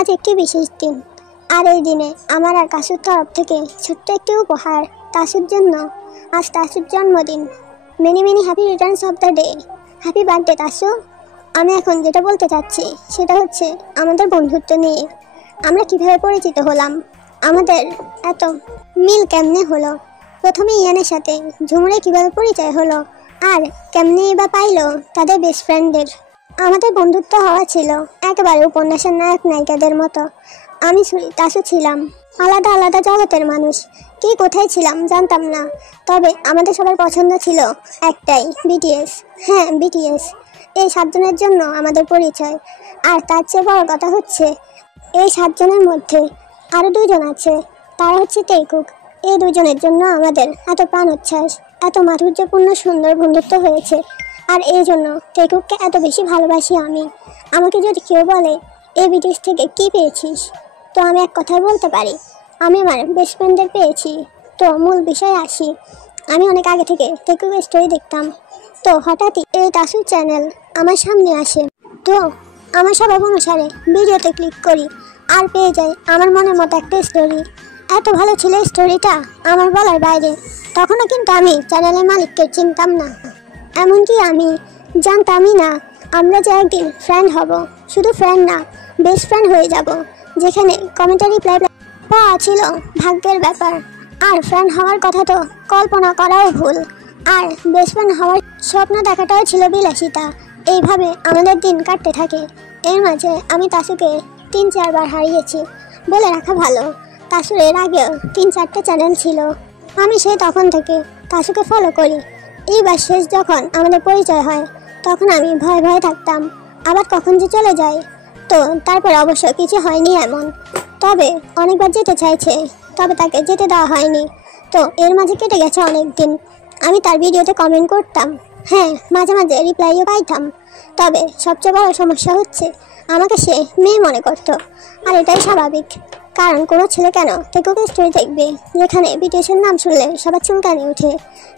আজ একটি বিশেষ দিন, আর এই দিনে আমার আর তাসুর তরফ থেকে ছোট্ট একটি উপহার তাসুর জন্য। আজ তাসুর জন্মদিন। Many many happy Returns of the day. Happy birthday Tasu. আমি এখন যেটা বলতে চাচ্ছি সেটা হচ্ছে আমাদের বন্ধুত্ব নিয়ে। আমরা কিভাবে পরিচিত হলাম, আমাদের এত মিল কেমনে হলো, প্রথমে ইয়ানের সাথে ঝুমুরে কিভাবে পরিচয় হলো, আর কেমনেই বা পাইলো তাদের বেস্ট ফ্রেন্ডের। আমাদের বন্ধুত্ব হওয়া ছিল একেবারে উপন্যাসের নায়ক নায়িকাদের মতো। আমি তাসু ছিলাম আলাদা আলাদা জগতের মানুষ। কি কোথায় ছিলাম জানতাম না, তবে আমাদের সবার পছন্দ ছিল একটাই, বিটিএস। হ্যাঁ, বিটিএস। এই 7 জনের জন্য আমাদের পরিচয়। আর তার চেয়ে বড় কথা হচ্ছে এই 7 জনের মধ্যে আরও 2 জন আছে, তারা হচ্ছে টেকুক। এই 2 জনের জন্য আমাদের এত প্রাণ উচ্ছ্বাস, এত মাধুর্যপূর্ণ সুন্দর বন্ধুত্ব হয়েছে। আর এই জন্য টেকুককে এত বেশি ভালোবাসি আমি। আমাকে যদি কেউ বলে এই বিটিএস থেকে কি পেয়েছিস, তো আমি এক কথায় বলতে পারি আমি আমার বেস্ট ফ্রেন্ডদের পেয়েছি। তো মূল বিষয়ে আসি। আমি অনেক আগে থেকে টেকুকের স্টোরি দেখতাম, তো হঠাৎই এই তাসুর চ্যানেল আমার সামনে আসে। তো আমার স্বভাব অনুসারে ভিডিওতে ক্লিক করি আর পেয়ে যাই আমার মনের মতো একটা স্টোরি। এত ভালো ছিল স্টোরিটা, আমার বলার বাইরে। তখনও কিন্তু আমি চ্যানেলের মালিককে চিনতাম না, এমনকি আমি জানতামই না আমরা যে একদিন ফ্রেন্ড হব। শুধু ফ্রেন্ড না, বেস্ট ফ্রেন্ড হয়ে যাব, যেখানে কমেন্টে রিপ্লাই পাওয়া ছিল ভাগ্যের ব্যাপার। আর ফ্রেন্ড হওয়ার কথা তো কল্পনা করাও ভুল, আর বেস্ট ফ্রেন্ড হওয়ার স্বপ্ন দেখাটাও ছিল বিলাসিতা। এইভাবে আমাদের দিন কাটতে থাকে। এর মাঝে আমি তাসুকে 3-4 বার হারিয়েছি। বলে রাখা ভালো, তাসুর এর আগেও 3-4টা চ্যানেল ছিল। আমি সেই তখন থেকে তাসুকে ফলো করি। এইবার শেষ যখন আমাদের পরিচয় হয়, তখন আমি ভয়ে ভয়ে থাকতাম আবার কখন যে চলে যায়। তো তারপরে অবশ্য কিছু হয়নি এমন, তবে অনেকবার যেতে চাইছে, তবে তাকে যেতে দেওয়া হয়নি। তো এর মাঝে কেটে গেছে অনেক দিন। আমি তার ভিডিওতে কমেন্ট করতাম, হ্যাঁ মাঝে মাঝে রিপ্লাইও পাইতাম। তবে সবচেয়ে বড় সমস্যা হচ্ছে আমাকে সে মেয়ে মনে করতো। আর এটাই স্বাভাবিক, কারণ কোনো ছেলে কেন টেকুকের স্টোরি দেখবে যেখানে বিটিএসের নাম শুনলে সবার চুলকানি ওঠে।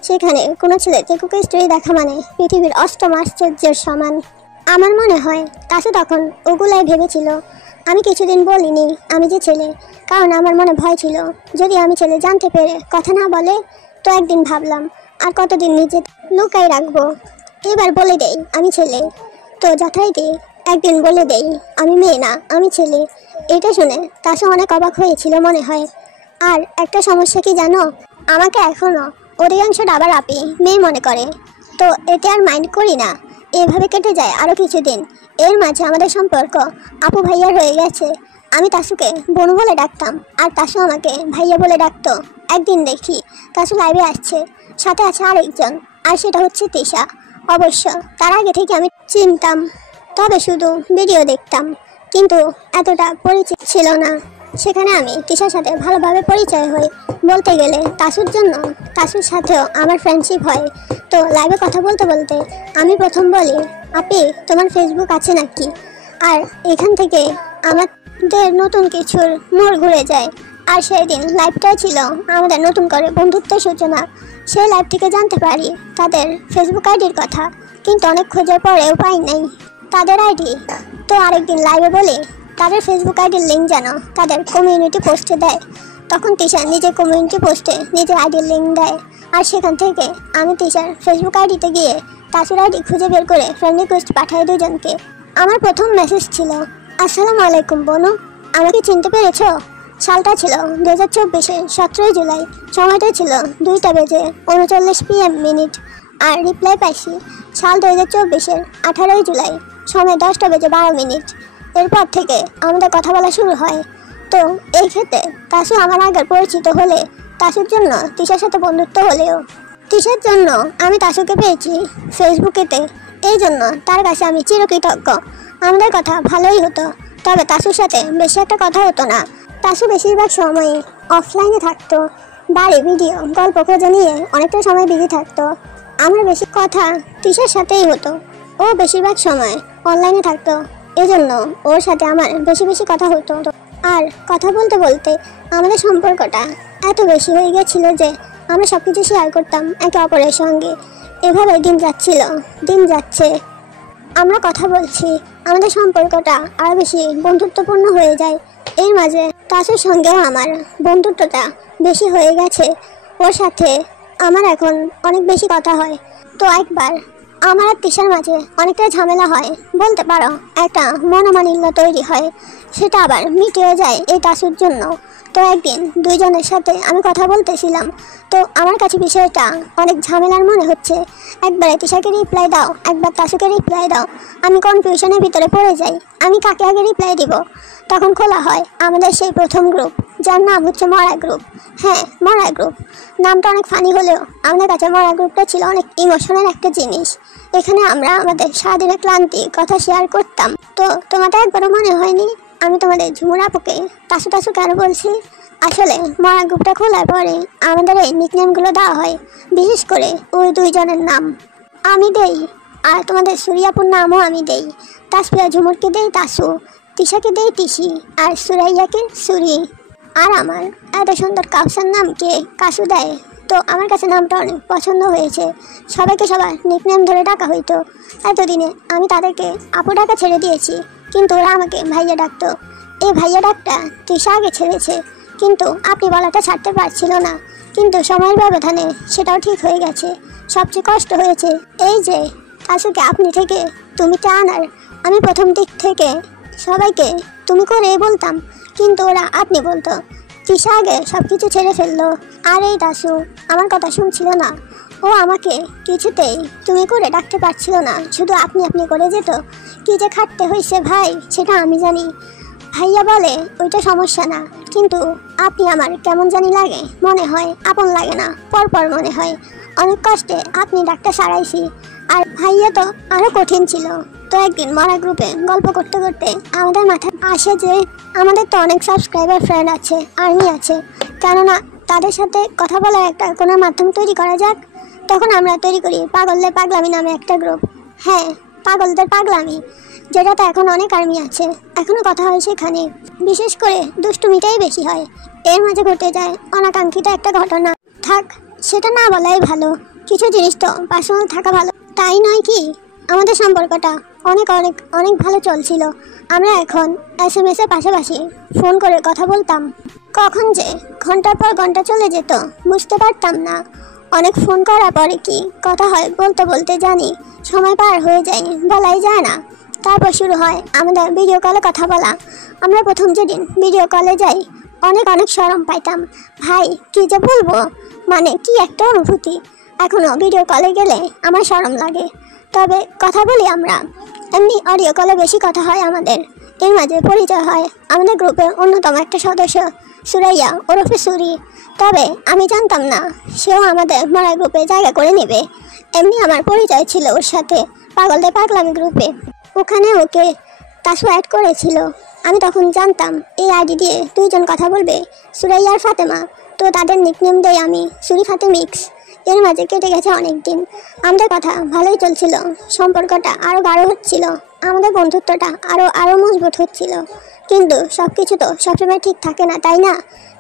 সেখানে কোনো ছেলে টেকুকের স্টোরি দেখা মানে পৃথিবীর অষ্টম আশ্চর্যের সমান। আমার মনে হয় তাসু তখন ওগুলাই ভেবেছিল। আমি কিছুদিন বলিনি আমি যে ছেলে, কারণ আমার মনে ভয় ছিল যদি আমি ছেলে জানতে পেরে কথা না বলে। তো একদিন ভাবলাম আর কতদিন নিজে লুকাই রাখবো, এবার বলে দেই আমি ছেলে। তো যথারীতি একদিন বলে দেই আমি মেয়ে না, আমি ছেলে। এটা শুনে তাসু অনেক অবাক হয়েছিল মনে হয়। আর একটা সমস্যা কি জানো, আমাকে এখনও অধিকাংশটা আবার আপি মেয়ে মনে করে। তো এতে আর মাইন্ড করি না। এভাবে কেটে যায় আরও কিছুদিন। এর মাঝে আমাদের সম্পর্ক আপু ভাইয়ার হয়ে গেছে। আমি তাসুকে বোনু বলে ডাকতাম, আর তাসু আমাকে ভাইয়া বলে ডাকতো। একদিন দেখি তাসু লাইভে আসছে, সাথে আছে আরেকজন, আর সেটা হচ্ছে তিশা। অবশ্য তার আগে থেকে আমি চিনতাম, তবে শুধু ভিডিও দেখতাম, কিন্তু এতটা পরিচিত ছিল না। সেখানে আমি তিশার সাথে ভালোভাবে পরিচয় হই। বলতে গেলে তাসুর জন্য তাসুর সাথেও আমার ফ্রেন্ডশিপ হয়। তো লাইভে কথা বলতে বলতে আমি প্রথম বলি, আপি তোমার ফেসবুক আছে নাকি? আর এখান থেকে আমাদের নতুন কিছুর মোড় ঘুরে যায়। আর সেই দিন লাইভটাও ছিল আমাদের নতুন করে বন্ধুত্বের সূচনা। সেই লাইভ থেকে জানতে পারি তাদের ফেসবুক আইডির কথা, কিন্তু অনেক খোঁজার পরেও পাই নাই তাদের আইডি। তো আরেকদিন লাইভে বলে তাদের ফেসবুক আইডির লিঙ্ক যেন তাদের কমিউনিটি পোস্টে দেয়। তখন তিশা নিজের কমিউনিটি পোস্টে নিজের আইডির লিঙ্ক দেয়। আর সেখান থেকে আমি তিশার ফেসবুক আইডিতে গিয়ে তাসুর আইডি খুঁজে বের করে ফ্রেন্ড রিকোয়েস্ট পাঠাই 2 জনকে। আমার প্রথম মেসেজ ছিল, আসসালামু আলাইকুম বোনু, আমাকে চিনতে পেরেছ? সালটা ছিল 2024-এর 17 জুলাই। সময়টা ছিল 2টা বেজে 39 PM। আর রিপ্লাই পাইছি সাল 2024-এর 18 জুলাই, সময় 10টা বেজে 12। এরপর থেকে আমাদের কথা বলা শুরু হয়। তো এই ক্ষেত্রে তাসু আমার আগের পরিচিত হলে তাসুর জন্য তিশার সাথে বন্ধুত্ব হলেও তিশার জন্য আমি তাসুকে পেয়েছি ফেসবুকেতে। এই জন্য তার কাছে আমি চিরকৃতজ্ঞ। আমাদের কথা ভালোই হতো, তবে তাসুর সাথে বেশি একটা কথা হতো না। তাসু বেশিরভাগ সময়ই অফলাইনে থাকতো, বাড়ি ভিডিও গল্প খোঁজা নিয়ে অনেকটা সময় বিজি থাকতো। আমার বেশি কথা তিশার সাথেই হতো, ও বেশিরভাগ সময় অনলাইনে থাকতো। এজন্য ওর সাথে আমার বেশি বেশি কথা হতো। আর কথা বলতে বলতে আমাদের সম্পর্কটা এত বেশি হয়ে গেছিল যে আমরা সব কিছু শেয়ার করতাম একে অপরের সঙ্গে। এভাবে দিন যাচ্ছিল, দিন যাচ্ছে। আমরা কথা বলছি, আমাদের সম্পর্কটা আরও বেশি বন্ধুত্বপূর্ণ হয়ে যায়। এর মাঝে তাসুর সঙ্গেও আমার বন্ধুত্বটা বেশি হয়ে গেছে। ওর সাথে আমার এখন অনেক বেশি কথা হয়। তো একবার আমার আর তিশার মাঝে অনেকটা ঝামেলা হয়, বলতে পারো একটা মনোমালিন্য তৈরি হয়। সেটা আবার মিটেও যায় এই তাসুর জন্য। তো একদিন দুইজনের সাথে আমি কথা বলতেছিলাম, তো আমার কাছে বিষয়টা অনেক ঝামেলার মনে হচ্ছে। একবারে তিশাকে রিপ্লাই দাও, একবার তাসুকে রিপ্লাই দাও। আমি কনফিউশনের ভিতরে পড়ে যাই, আমি কাকে আগে রিপ্লাই দিব। তখন খোলা হয় আমাদের সেই প্রথম গ্রুপ, যার নাম হচ্ছে মরা গ্রুপ। হ্যাঁ, মরা গ্রুপ নামটা অনেক ফানি হলেও আমাদের কাছে মরা গ্রুপটা ছিল অনেক ইমোশনাল একটা জিনিস। এখানে আমরা আমাদের সারাদিনের ক্লান্তি কথা শেয়ার করতাম। তো তোমাদের একবারও মনে হয়নি আমি তোমাদের ঝুমুর আপুকে তাসু তাসু কেন বলছি? আসলে মরা গ্রুপটা খোলার পরে আমাদের এই নিকনেমগুলো দেওয়া হয়, বিশেষ করে ওই দুইজনের নাম আমি দেই, আর তোমাদের সুরিয়াপুর নামও আমি দেই। তাসফিয়া ঝুমুরকে দেই তাসু, তিশাকে দেই তিশি, আর সুরাইয়াকে সুরি। আর আমার এত সুন্দর কাউসার নামকে কাসু দেয়। তো আমার কাছে নামটা অনেক পছন্দ হয়েছে। সবাইকে সবার নিকনেম ধরে ডাকা হইতো। এতদিনে আমি তাদেরকে আপু ডাকা ছেড়ে দিয়েছি, কিন্তু ওরা আমাকে ভাইয়া ডাকতো। এই ভাইয়া ডাকটা তিশা আগে ছেড়েছে, কিন্তু আপনি বলাটা ছাড়তে পারছিল না। কিন্তু সময়ের ব্যবধানে সেটাও ঠিক হয়ে গেছে। সবচেয়ে কষ্ট হয়েছে এই যে তাসুকে আপনি থেকে তুমিটা আনার। আমি প্রথম দিক থেকে সবাইকে তুমি করে বলতাম, কিন্তু ওরা আপনি বলতো। তিশা আগে সব কিছু ছেড়ে ফেললো, আর এই তাসু আমার কথা শুনছিল না। ও আমাকে কিছুতেই তুমি করে ডাকতে পারছিল না, শুধু আপনি আপনি করে যেত। কি যে খাটতে হয়েছে ভাই, সেটা আমি জানি। ভাইয়া বলে ওইটা সমস্যা না, কিন্তু আপনি আমার কেমন জানি লাগে, মনে হয় আপন লাগে না, পরপর মনে হয়। অনেক কষ্টে আপনি ডাক্তার সারাইছি, আর ভাইয়া তো আরও কঠিন ছিল। তো একদিন মরা গ্রুপে গল্প করতে করতে আমাদের মাথায় আসে যে আমাদের তো অনেক সাবস্ক্রাইবার ফ্রেন্ড আছে, আর্মি আছে, কেননা তাদের সাথে কথা বলার একটা কোনো মাধ্যম তৈরি করা যাক। তখন আমরা তৈরি করি পাগলদের পাগলামি নামে একটা গ্রুপ। হ্যাঁ, পাগলদের পাগলামি, যেটাতে এখন অনেক আর্মি আছে, এখনও কথা হয় সেখানে। বিশেষ করে দুষ্টুমিটাই বেশি হয়। এর মাঝে ঘটে যায় অনাকাঙ্ক্ষিত একটা ঘটনা। থাক, সেটা না বলাই ভালো। কিছু জিনিস তো পার্সোনাল থাকা ভালো, তাই নয় কি? আমাদের সম্পর্কটা অনেক অনেক অনেক ভালো চলছিল। আমরা এখন SMS এর পাশাপাশি ফোন করে কথা বলতাম। কখন যে ঘন্টার পর ঘন্টা চলে যেত বুঝতে পারতাম না। অনেক ফোন করার পরে কি কথা হয় বলতে বলতে জানি সময় পার হয়ে যায়, বলাই যায় না। তারপর শুরু হয় আমাদের ভিডিও কলে কথা বলা। আমরা প্রথম যেদিন ভিডিও কলে যাই অনেক অনেক শরম পাইতাম। ভাই কী যে বলবো, মানে কি একটা অনুভূতি। এখনও ভিডিও কলে গেলে আমার শরম লাগে। তবে কথা বলি আমরা, এমনি অডিও কলে বেশি কথা হয় আমাদের। এর মাঝে পরিচয় হয় আমাদের গ্রুপের অন্যতম একটা সদস্য সুরাইয়া ওরফে সুরি। তবে আমি জানতাম না সেও আমাদের মরা গ্রুপে জায়গা করে নেবে। এমনি আমার পরিচয় ছিল ওর সাথে পাগলদের পাগলামি গ্রুপে। ওখানে ওকে তাসু অ্যাড করেছিল। আমি তখন জানতাম এই আইডি দিয়ে দুইজন কথা বলবে, সুরাইয়া আর ফাতেমা। তো তাদের নিকনেম দেই আমি সুরি ফাতে মিক্স। এর মাঝে কেটে গেছে অনেক দিন। আমাদের কথা ভালোই চলছিল, সম্পর্কটা আরও গাঢ় হচ্ছিল, আমাদের বন্ধুত্বটা আরও মজবুত হচ্ছিল। কিন্তু সব কিছু তো সবসময় ঠিক থাকে না, তাই না?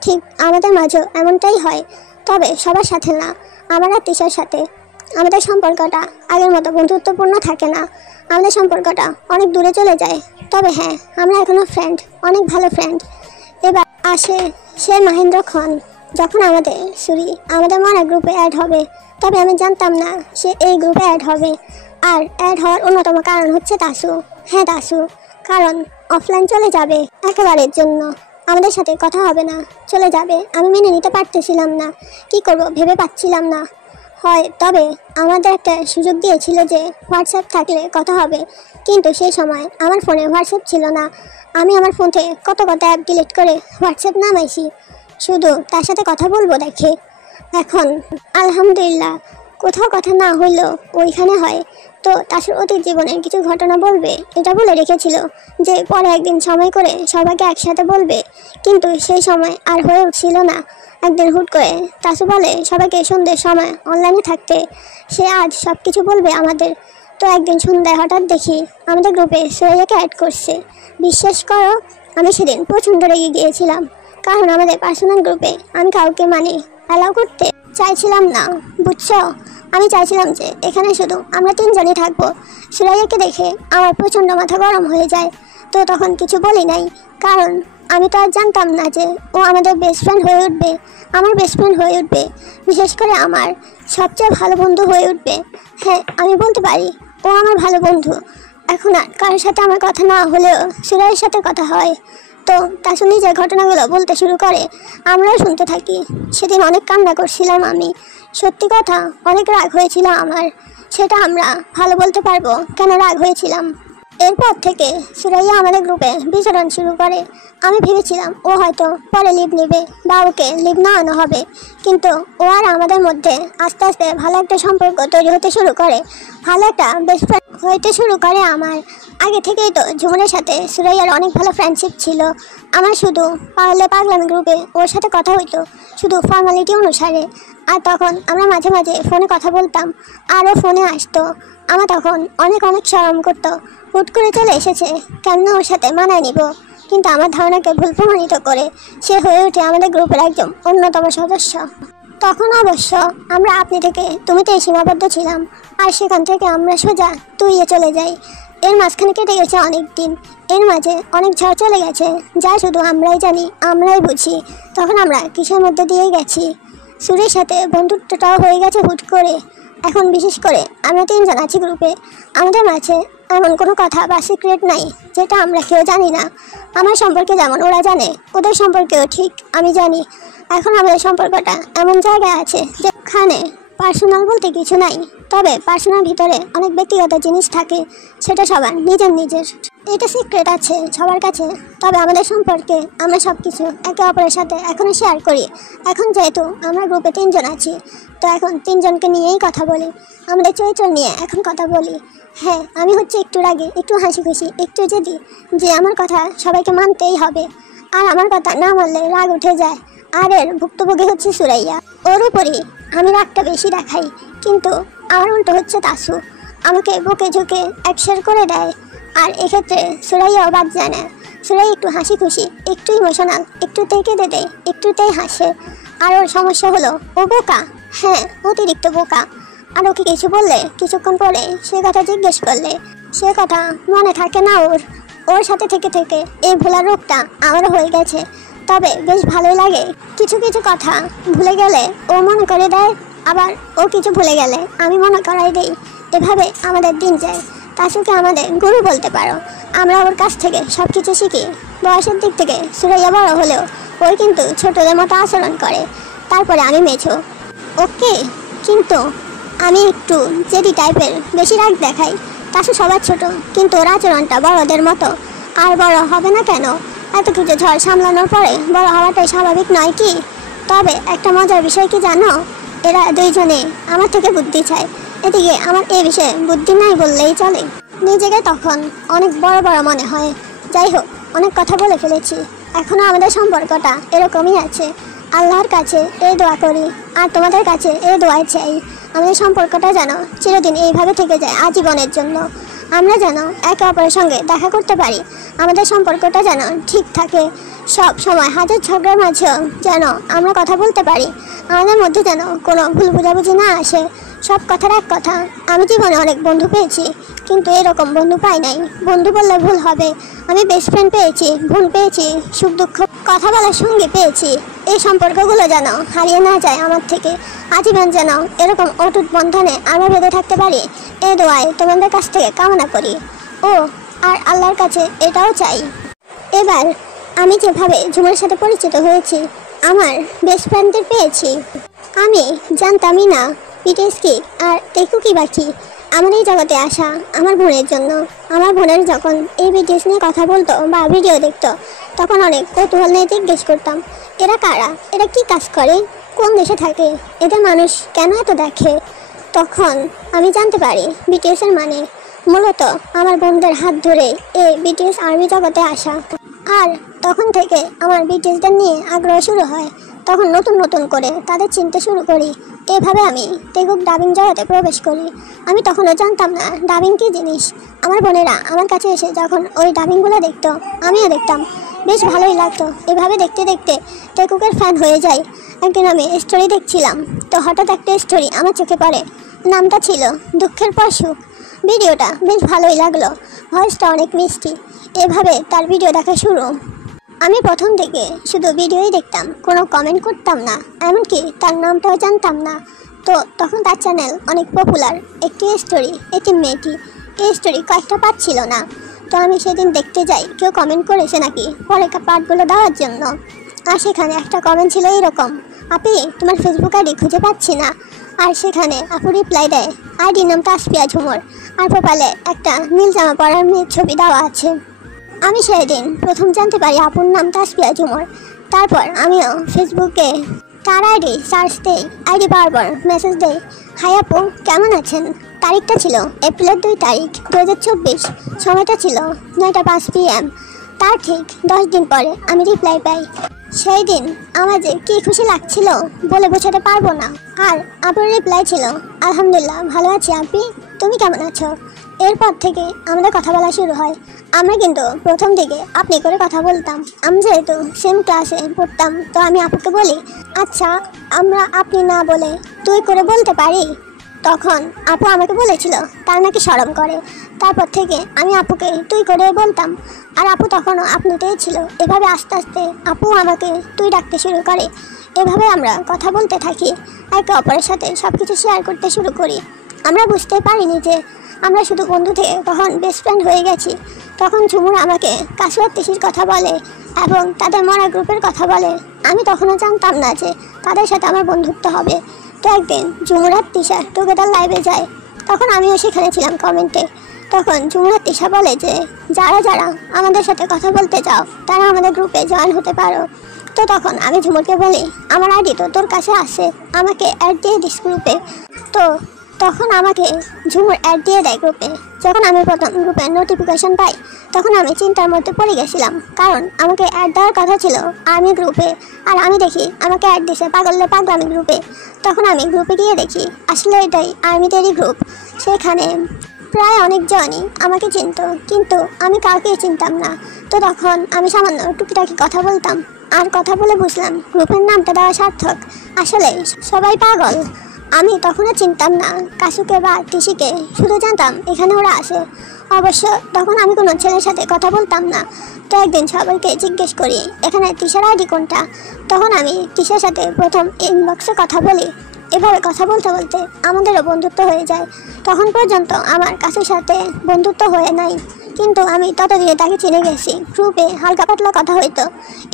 ঠিক আমাদের মাঝেও এমনটাই হয়, তবে সবার সাথে না। আমার আর তিশার সাথে আমাদের সম্পর্কটা আগের মতো বন্ধুত্বপূর্ণ থাকে না। আমাদের সম্পর্কটা অনেক দূরে চলে যায়। তবে হ্যাঁ, আমরা এখনও ফ্রেন্ড, অনেক ভালো ফ্রেন্ড। এবার আসে সে মহেন্দ্র খন। যখন আমাদের সুরি আমাদের মরা গ্রুপে অ্যাড হবে, তবে আমি জানতাম না সে এই গ্রুপে অ্যাড হবে। আর অ্যাড হওয়ার অন্যতম কারণ হচ্ছে তাসু। হ্যাঁ তাসু, কারণ অফলাইন চলে যাবে একেবারের জন্য, আমাদের সাথে কথা হবে না, চলে যাবে। আমি মেনে নিতে পারতেছিলাম না, কি করব ভেবে পাচ্ছিলাম না। হয় তবে আমাদের একটা সুযোগ দিয়েছিল যে হোয়াটসঅ্যাপ থাকলে কথা হবে, কিন্তু সেই সময় আমার ফোনে হোয়াটসঅ্যাপ ছিল না। আমি আমার ফোন থেকে কত অ্যাপ ডিলিট করে হোয়াটসঅ্যাপ নামাইছি শুধু তার সাথে কথা বলবো দেখে। এখন আলহামদুলিল্লাহ কোথাও কথা না হইলেও ওইখানে হয়। তো তাসুর অতীত জীবনের কিছু ঘটনা বলবে, এটা বলে রেখেছিল যে পরে একদিন সময় করে সবাইকে একসাথে বলবে, কিন্তু সেই সময় আর হয়ে উঠছিল না। একদিন হুট করে তাসু বলে সবাইকে সন্ধ্যের সময় অনলাইনে থাকতে, সে আজ সব কিছু বলবে আমাদের। তো একদিন সন্ধ্যায় হঠাৎ দেখি আমাদের গ্রুপে সুরাইয়াকে অ্যাড করছে। বিশ্বাস করো, আমি সেদিন প্রচণ্ড রেগে গিয়েছিলাম, কারণ আমাদের পার্সোনাল গ্রুপে আমি কাউকে অ্যালাউ করতে চাইছিলাম না, বুঝছো? আমি চাইছিলাম যে এখানে শুধু আমরা তিনজনই থাকবো। সুরাইয়াকে দেখে আমার প্রচণ্ড মাথা গরম হয়ে যায়। তো তখন কিছু বলি নাই, কারণ আমি তো আর জানতাম না যে ও আমাদের বেস্ট ফ্রেন্ড হয়ে উঠবে, আমার বেস্ট ফ্রেন্ড হয়ে উঠবে, বিশেষ করে আমার সবচেয়ে ভালো বন্ধু হয়ে উঠবে। হ্যাঁ, আমি বলতে পারি ও আমার ভালো বন্ধু। এখন আর কারোর সাথে আমার কথা না হলেও সুরাইয়ের সাথে কথা হয়। তো তাসু নিজের ঘটনাগুলো বলতে শুরু করে, আমরাও শুনতে থাকি। সেদিন অনেক কান্না করছিলাম আমি, সত্যি কথা অনেক রাগ হয়েছিল আমার। সেটা আমরা ভালো বলতে পারবো কেন রাগ হয়েছিলাম। এরপর থেকে সুরাইয়া আমাদের গ্রুপে বিচরণ শুরু করে। আমি ভেবেছিলাম ও হয়তো পরে লিভ নেবে বা ওকে লিভ নেওয়ানো হবে, কিন্তু ও আর আমাদের মধ্যে আস্তে আস্তে ভালো একটা সম্পর্ক তৈরি হতে শুরু করে, ভালো একটা বেস্ট ফ্রেন্ড হইতে শুরু করে আমার। আগে থেকেই তো ঝুমুরের সাথে সুরাইয়ার অনেক ভালো ফ্রেন্ডশিপ ছিল। আমার শুধু পারলে পাগলামি গ্রুপে ওর সাথে কথা হইতো শুধু ফর্মালিটি অনুসারে। আর তখন আমরা মাঝে মাঝে ফোনে কথা বলতাম, আরও ফোনে আসতো। আমার তখন অনেক শরম করতো, হুট করে চলে এসেছে, কেন ওর সাথে মানায় নিব। কিন্তু আমার ধারণাকে ভুল প্রমাণিত করে সে হয়ে ওঠে আমাদের গ্রুপের একজন অন্যতম সদস্য। তখন অবশ্য আমরা আপনি থেকে তুমিতেই সীমাবদ্ধ ছিলাম, আর সেখান থেকে আমরা সোজা তুইয়ে চলে যাই। এর মাঝখানে কেটে গেছে অনেক দিন, এর মাঝে অনেক ঝড় চলে গেছে, যা শুধু আমরাই জানি, আমরাই বুঝি তখন আমরা কিসের মধ্যে দিয়ে গেছি। সুরের সাথে বন্ধুত্বটাও হয়ে গেছে হুট করে। এখন বিশেষ করে আমরা তিনজন আছি গ্রুপে, আমাদের মাঝে এমন কোনো কথা বা সিক্রেট নাই যেটা আমরা কেউ জানি না। আমার সম্পর্কে যেমন ওরা জানে, ওদের সম্পর্কেও ঠিক আমি জানি। এখন আমাদের সম্পর্কটা এমন জায়গায় আছে যেখানে পার্সোনাল বলতে কিছু নাই, তবে পার্সোনাল ভিতরে অনেক ব্যক্তিগত জিনিস থাকে, সেটা সবার নিজের। এটা সিক্রেট আছে সবার কাছে, তবে আমাদের সম্পর্কে আমরা সব কিছু একে অপরের সাথে এখনও শেয়ার করি। এখন যেহেতু আমরা গ্রুপে তিনজন আছি, তো এখন তিনজনকে নিয়েই কথা বলি, আমাদের চরিত্র নিয়ে এখন কথা বলি। হ্যাঁ, আমি হচ্ছে একটু রাগে, একটু হাসি খুশি, একটু জেদি, যে আমার কথা সবাইকে মানতেই হবে, আর আমার কথা না মানলে রাগ উঠে যায়। আর এর ভুক্তভোগী হচ্ছে সুরাইয়া। ওর উপরই আমি রাগটা বেশি দেখাই, কিন্তু আমার উল্টো হচ্ছে তাসু, আমাকে বুকে ঝুঁকে একশের করে দেয়। আর এক্ষেত্রে সুরাইয়াও বাদ যায় না। সুরাইয়া একটু হাসি খুশি, একটু ইমোশনাল, একটুতেই কেঁদে দেয়, একটুতেই হাসে। আর ওর সমস্যা হলো ও বোকা, হ্যাঁ অতিরিক্ত বোকা। আর ওকে কিছু বললে কিছুক্ষণ পরে সে কথা জিজ্ঞেস করলে সে কথা মনে থাকে না ওর সাথে থেকে থেকে এই ভোলার রোগটা আমারও হয়ে গেছে। তবে বেশ ভালোই লাগে, কিছু কথা ভুলে গেলে ও মনে করে দেয়, আবার ও কিছু ভুলে গেলে আমি মনে করাই দেই। এভাবে আমাদের দিন যায়। তাসুকে আমাদের গুরু বলতে পারো, আমরা ওর কাছ থেকে সব কিছু শিখি। বয়সের দিক থেকে সুরাইয়া বড় হলেও ওই কিন্তু ছোটদের মতো আচরণ করে। তারপরে আমি মেছো ওকে, কিন্তু আমি একটু জেদি টাইপের, বেশি রাগ দেখাই। তাসু সবার ছোট, কিন্তু ওর আচরণটা বড়দের মতো। আর বড় হবে না কেন? এত কিছু ঝড় সামলানোর পরে বড় হওয়াটাই স্বাভাবিক নয় কি? তবে একটা মজার বিষয় কি জানো, এরা দুইজনে আমার থেকে বুদ্ধি চায়। এদিকে আমার এই বিষয়ে বুদ্ধি নাই বললেই চলে। নিজেকে তখন অনেক বড় মনে হয়। যাই হোক, অনেক কথা বলে ফেলেছি। এখনও আমাদের সম্পর্কটা এরকমই আছে। আল্লাহর কাছে এই দোয়া করি, আর তোমাদের কাছে এই দোয়াই চাই, আমাদের সম্পর্কটা যেন চিরদিন এইভাবে থেকে যায়, আজীবনের জন্য। আমরা যেন একে অপরের সঙ্গে দেখা করতে পারি, আমাদের সম্পর্কটা যেন ঠিক থাকে। সব সময় হাজার ঝগড়ার মাঝেও যেন আমরা কথা বলতে পারি, আমাদের মধ্যে যেন কোনো ভুল বোঝাবুঝি না আসে। সব কথার এক কথা, আমি জীবনে অনেক বন্ধু পেয়েছি, কিন্তু এরকম বন্ধু পাই নাই। বন্ধু বললে ভুল হবে, আমি বেস্ট ফ্রেন্ড পেয়েছি, বোন পেয়েছি, সুখ দুঃখ কথা বলার সঙ্গে পেয়েছি। এই সম্পর্কগুলো যেন হারিয়ে না যায় আমার থেকে, আজীবন যেন এরকম অটুট বন্ধনে আমরা বেঁধে থাকতে পারি, এই দোয়াই তোমাদের কাছ থেকে কামনা করি। ও আর আল্লাহর কাছে এটাও চাই। এবার আমি যেভাবে ঝুমুরের সাথে পরিচিত হয়েছি, আমার বেস্ট ফ্রেন্ডদের পেয়েছি। আমি জানতামই না বিটিএস কি আর টেকু কি বাকি। আমার এই জগতে আসা আমার বোনের জন্য। আমার বোনের যখন এই বিটিএস নিয়ে কথা বলতো বা ভিডিও দেখতো, তখন অনেক কৌতূহল নিয়ে জিজ্ঞেস করতাম, এরা কারা, এরা কি কাজ করে, কোন দেশে থাকে, এদের মানুষ কেন এত দেখে। তখন আমি জানতে পারি বিটিএসের মানে মূলত আমার বোনদের হাত ধরে এই বিটিএস আর্মি জগতে আসা। আর তখন থেকে আমার বিটিএসদের নিয়ে আগ্রহ শুরু হয়। তখন নতুন করে তাদের চিনতে শুরু করি। এভাবে আমি তেগুক ডাবিং জগতে প্রবেশ করি। আমি তখনও জানতাম না ডাবিং কী জিনিস। আমার বোনেরা আমার কাছে এসে যখন ওই ডাবিংগুলো দেখতো, আমিও দেখতাম, বেশ ভালোই লাগতো। এভাবে দেখতে দেখতে তেগুকের ফ্যান হয়ে যাই। একদিন আমি স্টোরি দেখছিলাম, তো হঠাৎ একটা স্টোরি আমার চোখে পড়ে। নামটা ছিল দুঃখের পর সুখ। ভিডিওটা বেশ ভালোই লাগলো, ভয়েসটা অনেক মিষ্টি। এভাবে তার ভিডিও দেখা শুরু। আমি প্রথম থেকে শুধু ভিডিওই দেখতাম, কোনো কমেন্ট করতাম না, এমনকি তার নামটাও জানতাম না। তো তখন তার চ্যানেল অনেক পপুলার। একটি স্টোরি, এটি মেয়েটি, এই স্টোরি কয়েকটা পার্ট ছিল না। তো আমি সেদিন দেখতে যাই কেউ কমেন্ট করেছে নাকি পরে পার্টগুলো দেওয়ার জন্য। আর সেখানে একটা কমেন্ট ছিল এরকম, আপি তোমার ফেসবুক আইডি খুঁজে পাচ্ছি না। আর সেখানে আপু রিপ্লাই দেয়, আইডির নাম তাসফিয়া ঝুমুর, আর প্রোফাইলে একটা নীল জামা পরার মেয়ের ছবি দেওয়া আছে। আমি সেদিন প্রথম জানতে পারি আপুর নাম তাসফিয়া ঝুমুর। তারপর আমিও ফেসবুকে তার আইডি সার্চ দেই, আইডি পাওয়ার পর মেসেজ দেই, হাই আপু কেমন আছেন। তারিখটা ছিল এপ্রিলের 2 তারিখ 2024, সময়টা ছিল 9:05 PM। তার ঠিক 10 দিন পরে আমি রিপ্লাই পাই। সেই দিন আমার যে কী খুশি লাগছিল বলে বোঝাতে পারবো না। আর আপুর রিপ্লাই ছিল, আলহামদুলিল্লাহ ভালো আছি আপি, তুমি কেমন আছো। এরপর থেকে আমাদের কথা বলা শুরু হয়। আমরা কিন্তু প্রথম দিকে আপনি করে কথা বলতাম। আমি যেহেতু সেম ক্লাসে পড়তাম, তো আমি আপুকে বলি, আচ্ছা আমরা আপনি না বলে তুই করে বলতে পারি। তখন আপু আমাকে বলেছিল তার নাকি শরম করে। তারপর থেকে আমি আপুকে তুই করে বলতাম, আর আপু তখনও আপনিতেই ছিল। এভাবে আস্তে আস্তে আপু আমাকে তুই ডাকতে শুরু করে। এভাবে আমরা কথা বলতে থাকি, একে অপরের সাথে সব কিছু শেয়ার করতে শুরু করি। আমরা বুঝতে পারিনি যে আমরা শুধু বন্ধু থেকে কখন বেস্ট ফ্রেন্ড হয়ে গেছি। তখন ঝুমুর আমাকে কাশুয়ার তিসির কথা বলে এবং তাদের মরা গ্রুপের কথা বলে। আমি তখনও জানতাম না যে তাদের সাথে আমার বন্ধুত্ব হবে। তো একদিন ঝুমুর আর তিশা টুগেদার লাইভে যায়, তখন আমিও সেখানে ছিলাম কমেন্টে। তখন ঝুমুর আর তিশা বলে যে যারা যারা আমাদের সাথে কথা বলতে চাও তারা আমাদের গ্রুপে জয়েন হতে পারো। তো তখন আমি ঝুমুরকে বলি, আমার আইডি তো তোর কাছে আসে, আমাকে অ্যাড দিয়ে দিস গ্রুপে। তো তখন আমাকে ঝুমুর অ্যাড দিয়ে দেয় গ্রুপে। যখন আমি প্রথম গ্রুপের নোটিফিকেশন পাই তখন আমি চিন্তার মধ্যে পড়ে গেছিলাম, কারণ আমাকে অ্যাড দেওয়ার কথা ছিল আর্মি গ্রুপে, আর আমি দেখি আমাকে অ্যাড দিছে পাগলে পাগলামি গ্রুপে। তখন আমি গ্রুপে গিয়ে দেখি আসলে এটাই আর্মিদেরই গ্রুপ। সেখানে প্রায় অনেকজনই আমাকে চিনত, কিন্তু আমি কাউকেই চিনতাম না। তো তখন আমি সামান্য টুকিটাকি কথা বলতাম, আর কথা বলে বুঝলাম গ্রুপের নামটা দেওয়া সার্থক। আসলে সবাই পাগল। আমি তখনও চিনতাম না কাশুকে বা টিসিকে, শুধু জানতাম এখানে ওরা আসে। অবশ্য তখন আমি কোনো ছেলের সাথে কথা বলতাম না। তো একদিন সবাইকে জিজ্ঞেস করি এখানে টিশার আইডি কোনটা। তখন আমি টিশার সাথে প্রথম ইনবক্সে কথা বলি। এভাবে কথা বলতে বলতে আমাদেরও বন্ধুত্ব হয়ে যায়। তখন পর্যন্ত আমার কাছের সাথে বন্ধুত্ব হয়ে নাই, কিন্তু আমি ততদিনে তাকে চিনে গেছি। গ্রুপে হালকা পাতলা কথা হইতো,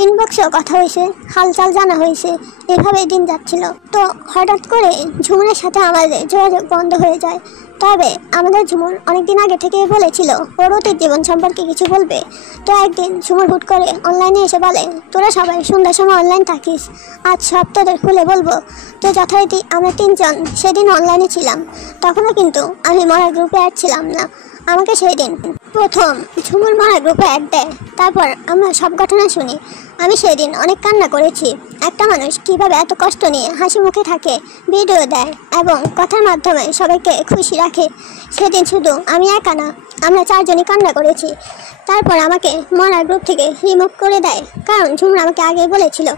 ইনবক্সেও কথা হয়েছে, হালচাল জানা হয়েছে। এভাবে দিন যাচ্ছিল। তো হঠাৎ করে ঝুমুরের সাথে আমাদের যোগাযোগ বন্ধ হয়ে যায়। তবে আমাদের ঝুমুর অনেকদিন আগে থেকেই বলেছিল ওর অতীত জীবন সম্পর্কে কিছু বলবে। তো একদিন ঝুমুর হুট করে অনলাইনে এসে বলে, তোরা সবাই সন্ধ্যার সময় অনলাইন থাকিস, আজ সব তোদের খুলে বলবো। তো যথারীতি আমরা 3 জন সেদিন অনলাইনে ছিলাম। তখনও কিন্তু আমি মরা গ্রুপে অ্যাড ছিলাম না। আমাকে সেই দিন প্রথম ঝুমুর মরা গ্রুপে অ্যাড দেয়। তারপর আমরা সব ঘটনা শুনি। আমি সেদিন অনেক কান্না করেছি। একটা মানুষ কীভাবে এত কষ্ট নিয়ে হাসি মুখে থাকে, ভিডিও দেয় এবং কথার মাধ্যমে সবাইকে খুশি রাখে। সেদিন শুধু আমি একা না, আমরা 4 জনই কান্না করেছি। তারপর আমাকে মরা গ্রুপ থেকে রিমুভ করে দেয়, কারণ ঝুমুর আমাকে আগে বলেছিল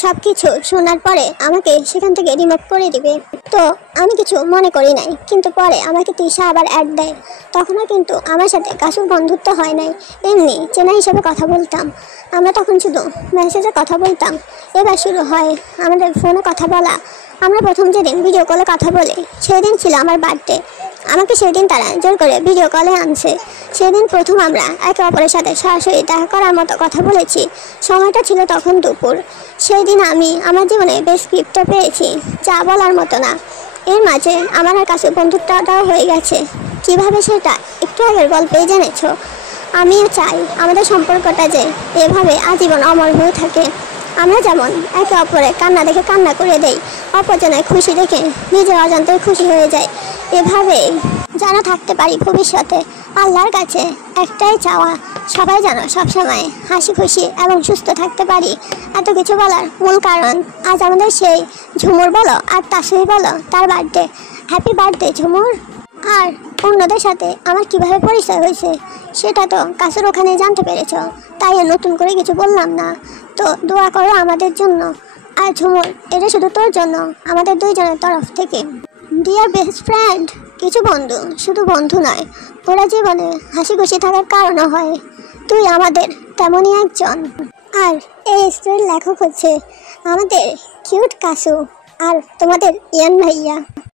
সব কিছু শোনার পরে আমাকে সেখান থেকে রিমুভ করে দিবে। তো আমি কিছু মনে করি নাই, কিন্তু পরে আমাকে তিশা আবার অ্যাড দেয়। তখনও কিন্তু আমার সাথে কাশুর বন্ধুত্ব হয় নাই, এমনি চেনা হিসেবে কথা বলতাম। আমরা তখন শুধু মেসেজে কথা বলতাম। এবার শুরু হয় আমাদের ফোনে কথা বলা। আমরা প্রথম যেদিন ভিডিও কলে কথা বলি সেদিন ছিল আমার বার্থডে। আমাকে সেদিন তারা জোর করে ভিডিও কলে আনছে। সেদিন প্রথম আমরা একে অপরের সাথে সরাসরি দেখা করার মতো কথা বলেছি। সময়টা ছিল তখন দুপুর। সেই দিন আমি আমার জীবনে বেশ গিফটটা পেয়েছি, যা বলার মতো না। এর মাঝে আমার আর কাছে বন্ধুত্বটাও হয়ে গেছে। কিভাবে সেটা একটু আগের গল্পেই জেনেছ। আমিও চাই আমাদের সম্পর্কটা যে এভাবে আজীবন অমর হয়ে থাকে। আমরা যেমন একে অপরে কান্না দেখে কান্না করে দেই, অপরজনের খুশি দেখে নিজের অজান্তে খুশি হয়ে যায়। এভাবেই যেন থাকতে পারি ভবিষ্যতে। আল্লাহর কাছে একটাই চাওয়া, সবাই যেন সবসময় হাসি খুশি এবং সুস্থ থাকতে পারি। এত কিছু বলার মূল কারণ আজ আমাদের সেই ঝুমুর বলো আর তাসুই বলো তার বার্থডে। হ্যাপি বার্থডে ঝুমুর। আর অন্যদের সাথে আমার কিভাবে পরিচয় হয়েছে সেটা তো কাছের ওখানে জানতে পেরেছ, তাই নতুন করে কিছু বললাম না। তো দোয়া করো আমাদের জন্য। আর ঝুমুর, এটা শুধু তোর জন্য, আমাদের 2 জনের তরফ থেকে। ডিয়ার বেস্ট ফ্রেন্ড, কিছু বন্ধু শুধু বন্ধু নয়, ওরা জীবনে হাসি খুশি থাকার কারণও হয়। তুই আমাদের তেমনই একজন। আর এই স্টোরির লেখক হচ্ছে আমাদের কিউট কাসু আর তোমাদের ইয়ান ভাইয়া।